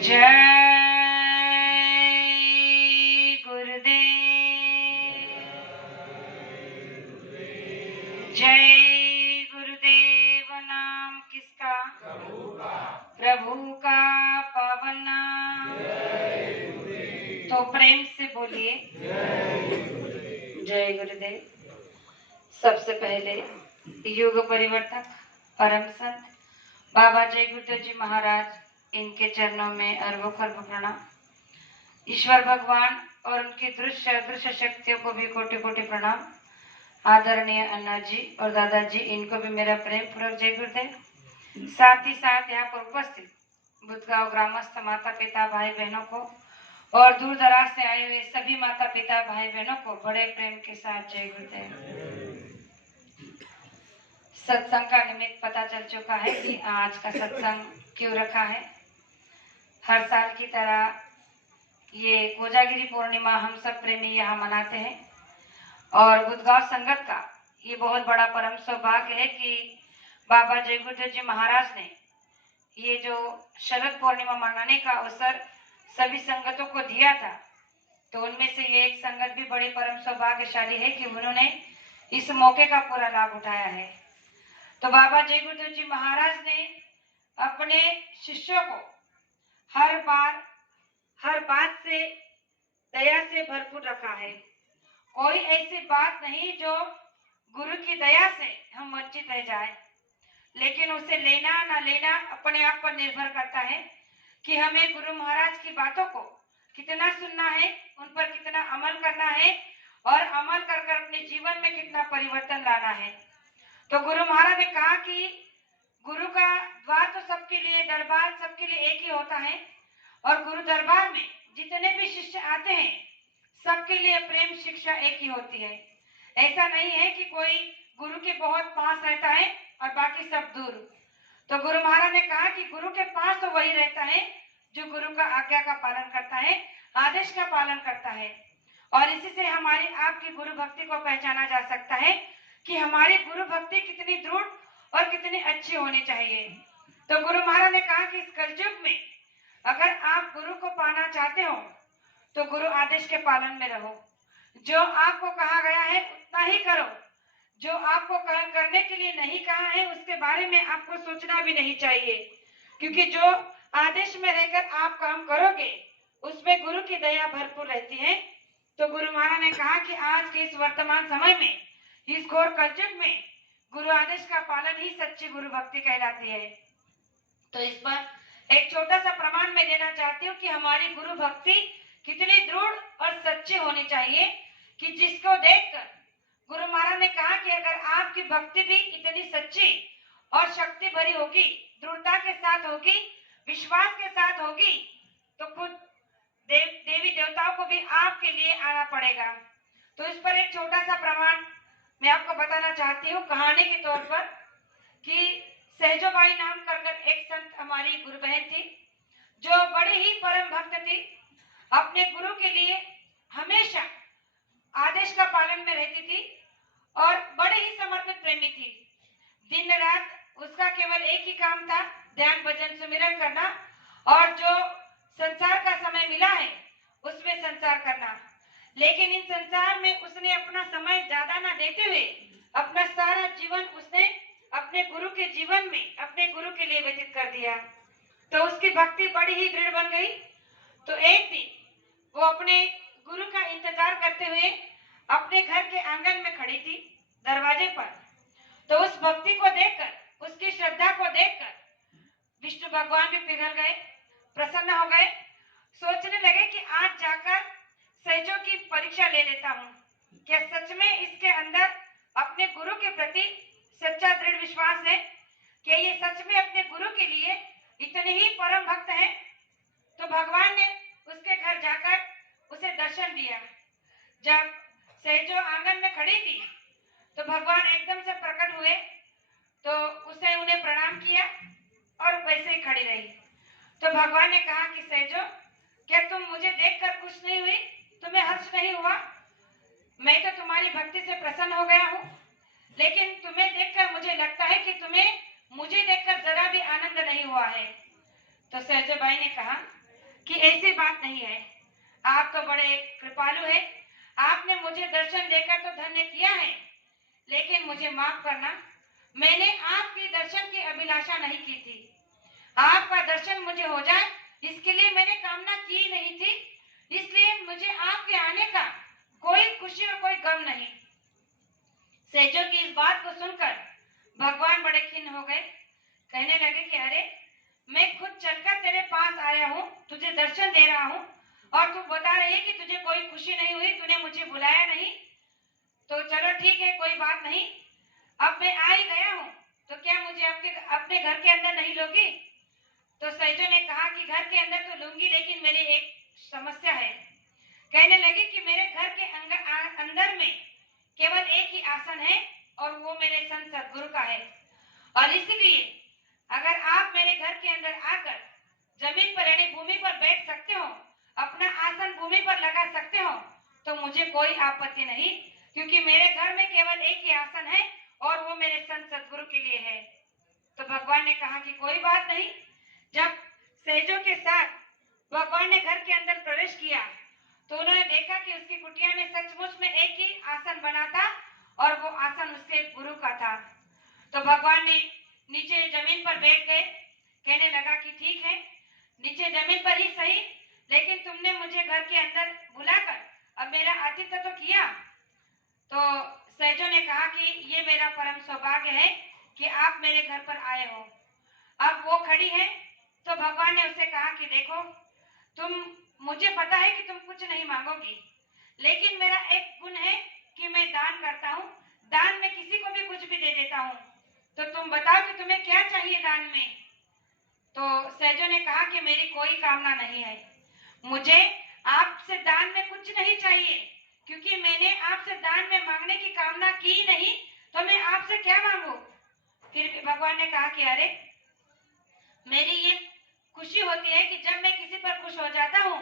जय गुरुदेव। जय गुरुदेव। नाम किसका? प्रभु का पावन नाम। तो प्रेम से बोलिए जय गुरुदेव। सबसे पहले युग परिवर्तक परम संत बाबा जय गुरुदेव जी महाराज, इनके चरणों में अरबों खरबों प्रणाम। ईश्वर भगवान और उनकी दृश्य शक्तियों को भी कोटि कोटि प्रणाम। आदरणीय अन्ना जी और दादाजी, इनको भी मेरा प्रेम पूर्वक जय गुरुदेव। साथ ही साथ यहाँ पर उपस्थित बुद्धगांव ग्रामस्थ माता पिता भाई बहनों को और दूर दराज से आए हुए सभी माता पिता भाई बहनों को बड़े प्रेम के साथ जय गुरुदेव। सत्संग का निमित्त पता चल चुका है कि आज का सत्संग क्यों रखा है। हर साल की तरह ये कोजागिरी पूर्णिमा हम सब प्रेमी यहाँ मनाते हैं और बुद्धगांव संगत का ये बहुत बड़ा परम सौभाग्य है कि बाबा जय गुरुदेव जी महाराज ने ये जो शरद पूर्णिमा मनाने का अवसर सभी संगतों को दिया था, तो उनमें से ये एक संगत भी बड़ी परम सौभाग्यशाली है कि उन्होंने इस मौके का पूरा लाभ उठाया है। तो बाबा जय गुरुदेव जी महाराज ने अपने शिष्यों को हर बात से दया से भरपूर रखा है। कोई ऐसी बात नहीं जो गुरु की दया से हम वंचित रह जाए, लेकिन उसे लेना ना लेना अपने आप पर निर्भर करता है कि हमें गुरु महाराज की बातों को कितना सुनना है, उन पर कितना अमल करना है और अमल कर कर अपने जीवन में कितना परिवर्तन लाना है। तो गुरु महाराज ने कहा कि गुरु का द्वार तो सबके लिए, दरबार सबके लिए एक ही होता है और गुरु दरबार में जितने भी शिष्य आते हैं सबके लिए प्रेम शिक्षा एक ही होती है। ऐसा नहीं है कि कोई गुरु के बहुत पास रहता है और बाकी सब दूर। तो गुरु महाराज ने कहा कि गुरु के पास तो वही रहता है जो गुरु का आज्ञा का पालन करता है, आदेश का पालन करता है। और इसी से हमारी आपकी गुरु भक्ति को पहचाना जा सकता है कि हमारी गुरु भक्ति कितनी दृढ़ और कितनी अच्छी होनी चाहिए। तो गुरु महाराज ने कहा कि इस कलयुग में अगर आप गुरु को पाना चाहते हो तो गुरु आदेश के पालन में रहो। जो आपको कहा गया है उतना ही करो। जो आपको करने के लिए नहीं कहा है उसके बारे में आपको सोचना भी नहीं चाहिए, क्योंकि जो आदेश में रहकर आप काम करोगे उसमें गुरु की दया भरपूर रहती है। तो गुरु महाराज ने कहा कि आज के इस वर्तमान समय में, इस घोर कलयुग में गुरु आदेश का पालन ही सच्ची गुरु भक्ति कहलाती है। तो इस पर एक छोटा सा प्रमाण मैं देना चाहती हूँ कि हमारी गुरु भक्ति कितनी दृढ़ और सच्ची होनी चाहिए कि जिसको देखकर गुरु महाराज ने कहा कि अगर आपकी भक्ति भी इतनी सच्ची और शक्ति भरी होगी, दृढ़ता के साथ होगी, विश्वास के साथ होगी, तो खुद देवी देवताओं को भी आपके लिए आना पड़ेगा। तो इस पर एक छोटा सा प्रमाण मैं आपको बताना चाहती हूँ कहानी के तौर पर कि सहजोबाई नाम कर एक संत हमारी गुरु बहन थी जो बड़ी ही परम भक्त थी। अपने गुरु के लिए हमेशा आदेश का पालन में रहती थी और बड़े ही समर्पित प्रेमी थी। दिन रात उसका केवल एक ही काम था, ध्यान भजन सुमिरन करना और जो संसार का समय मिला है उसमें संसार करना। लेकिन इन संसार में उसने अपना समय ज्यादा ना देते हुए अपना सारा जीवन उसने अपने गुरु के जीवन में, अपने गुरु के लिए व्यतीत कर दिया। तो उसकी भक्ति बड़ी ही दृढ़ बन गई। तो एक दिन वो अपने गुरु का इंतजार करते हुए अपने घर के आंगन में खड़ी थी, दरवाजे पर। तो उस भक्ति को देखकर, उसकी श्रद्धा को देखकर विष्णु भगवान भी पिघल गए, प्रसन्न हो गए। सोचने लगे कि आज जाकर सहजों की परीक्षा ले लेता हूँ, क्या सच में इसके अंदर अपने गुरु के प्रति सच्चा दृढ़ विश्वास है, क्या ये सच में अपने गुरु के लिए इतने ही परम भक्त है। तो भगवान ने उसके घर जाकर उसे दर्शन दिया। जब सहजो आंगन में खड़ी थी तो भगवान एकदम से प्रकट हुए, तो उसने उन्हें प्रणाम किया और वैसे ही खड़ी रही। तो भगवान ने कहा कि सहजो, क्या तुम मुझे देखकर खुश नहीं हुई? तुम्हें हर्ष नहीं हुआ? मैं तो तुम्हारी भक्ति से प्रसन्न हो गया हूँ, लेकिन तुम्हें देखकर मुझे लगता है कि तुम्हें मुझे देखकर जरा भी आनंद नहीं हुआ है। तो सहजोबाई ने कहा कि ऐसी बात नहीं है, आप तो बड़े कृपालु हैं, आपने मुझे दर्शन देकर तो धन्य किया है, लेकिन मुझे माफ करना, मैंने आपके दर्शन की अभिलाषा नहीं की थी। आपका दर्शन मुझे हो जाए इसके लिए मैंने कामना की नहीं थी, इसलिए मुझे आपके आने का कोई खुशी और कोई गम नहीं। सहजों की इस बात को सुनकर भगवान बड़े खिन्न हो गए। कहने लगे कि अरे, मैं खुद चलकर तेरे पास आया हूँ, तुझे दर्शन दे रहा हूँ, और तू बता रही है कि तुझे कोई खुशी नहीं हुई, तूने मुझे बुलाया नहीं। तो चलो ठीक है, कोई बात नहीं, अब मैं आ ही गया हूँ, तो क्या मुझे अपने घर के अंदर नहीं लोगी? तो सहजों ने कहा कि घर के अंदर तो लूंगी, लेकिन मेरी एक समस्या है। कहने लगी कि मेरे घर के अंदर में केवल एक ही आसन है, और वो मेरे संत सदगुरु का है, और इसीलिए अगर आप मेरे घर के अंदर आकर जमीन पर यानी भूमि पर बैठ सकते हो, अपना आसन भूमि पर लगा सकते हो, तो मुझे कोई आपत्ति नहीं, क्योंकि मेरे घर में केवल एक ही आसन है, और वो मेरे संत सदगुरु के लिए है। तो भगवान ने कहा कि कोई बात नहीं। जब सहजों के साथ भगवान ने घर के अंदर प्रवेश किया, तो उन्होंने देखा कि उसकी कुटिया में सचमुच में एक ही आसन बना था, और वो आसन उसके गुरु का था। तो भगवान ने नीचे जमीन पर बैठ गए। कहने लगा कि ठीक है, नीचे जमीन पर ही सही, लेकिन तुमने मुझे घर के अंदर बुलाकर अब मेरा आतिथ्य तो किया। तो सहजों ने कहा कि ये मेरा परम सौभाग्य है कि आप मेरे घर पर आए हो। अब वो खड़ी है, तो भगवान ने उससे कहा कि देखो, मुझे पता है कि तुम कुछ नहीं मांगोगी, लेकिन मेरा एक गुण है कि मैं दान करता हूँ, दान में किसी को भी कुछ भी दे देता हूँ। तो तुम बताओ कि तुम्हें क्या चाहिए दान में? तो सहजों ने कहा कि मेरी कोई कामना नहीं है, मुझे आपसे दान में कुछ नहीं चाहिए, क्योंकि मैंने आपसे दान में मांगने की कामना की नहीं, तो मैं आपसे क्या मांगू? फिर भी भगवान ने कहा कि अरे, मेरी ये खुशी होती है कि जब मैं किसी पर खुश हो जाता हूँ,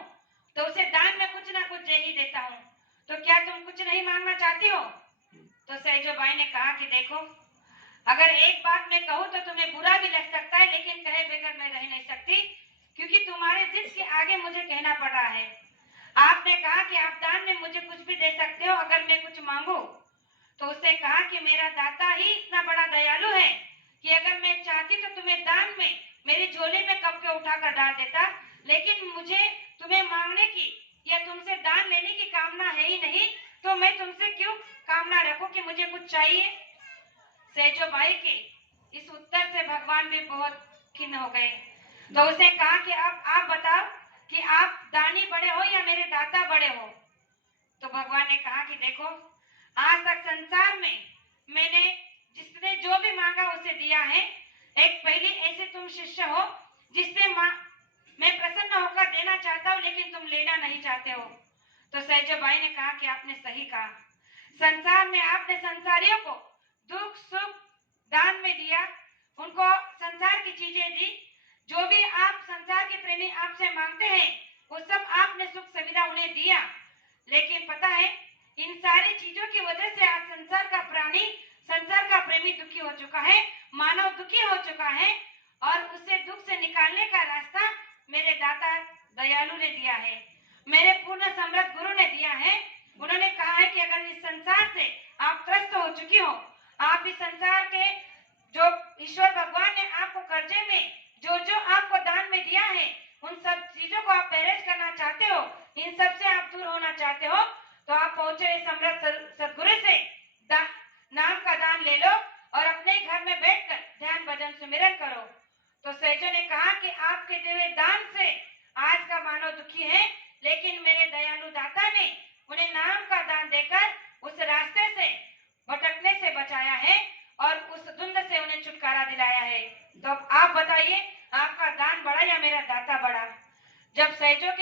तो उसे दान में कुछ ना कुछ दे ही देता हूँ, तो क्या तुम कुछ नहीं मांगना चाहती हो? तो सहजो बाई ने कहा कि देखो, अगर एक बात मैं कहूँ तो तुम्हें बुरा भी लग सकता है, लेकिन कहे बगैर मैं रह नहीं सकती, क्योंकि तुम्हारे जिद के आगे मुझे कहना पड़ रहा है। आपने कहा कि आप दान में मुझे कुछ भी दे सकते हो अगर मैं कुछ मांगू। तो उसने कहा कि मेरा दाता ही इतना बड़ा दयालु है कि अगर मैं चाहती तो तुम्हें दान में मेरी झोली में कब के उठा कर डाल देता, लेकिन मुझे तुम्हें मांगने की या तुमसे दान लेने की कामना है ही नहीं, तो मैं तुमसे क्यों कामना रखूं कि मुझे कुछ चाहिए? सहजो बाई के इस उत्तर से भगवान भी बहुत खिन्न हो गए। तो उसने कहा कि अब आप बताओ कि आप दानी बड़े हो या मेरे दाता बड़े हो? तो भगवान ने कहा कि देखो, आज तक संसार में मैंने जिसने जो भी मांगा उसे दिया है, एक पहले ऐसे तुम शिष्य हो जिससे मैं प्रसन्न होकर देना चाहता हूँ, लेकिन तुम लेना नहीं चाहते हो। तो सहजो बाई ने कहा कि आपने सही कहा, संसार में आपने संसारियों को दुख सुख दान में दिया, उनको संसार की चीजें दी, जो भी आप संसार के प्रेमी आपसे मांगते हैं वो सब आपने सुख सुविधा उन्हें दिया, लेकिन पता है इन सारी चीजों की वजह से आज संसार का प्राणी, संसार का प्रेमी दुखी हो चुका है, मानव दुखी हो चुका है, और उसे दुख से निकालने का रास्ता मेरे दाता दयालु ने दिया है, मेरे पूर्ण समृद्ध गुरु ने दिया है। उन्होंने कहा है कि अगर इस संसार से आप त्रस्त हो चुकी हो, आप इस संसार के जो ईश्वर भगवान ने आपको कर्जे में जो जो आपको दान में दिया है, उन सब चीजों को आप परहेज करना चाहते हो, इन सब से आप दूर होना चाहते हो, तो आप पहुंचे समृद्ध सदगुरु से नाम का दान ले लो और अपने घर में बैठकर ध्यान भजन सुमिरन करो। तो सहजों ने कहा कि आपके दिए दान से आज का मानव दुखी है, लेकिन मेरे दयालु दाता ने उन्हें नाम का दान देकर उस रास्ते से भटकने से बचाया है और उस धुंध से उन्हें छुटकारा दिलाया है। तो अब आप बताइए, आपका दान बड़ा या मेरा दाता बड़ा? जब सहजों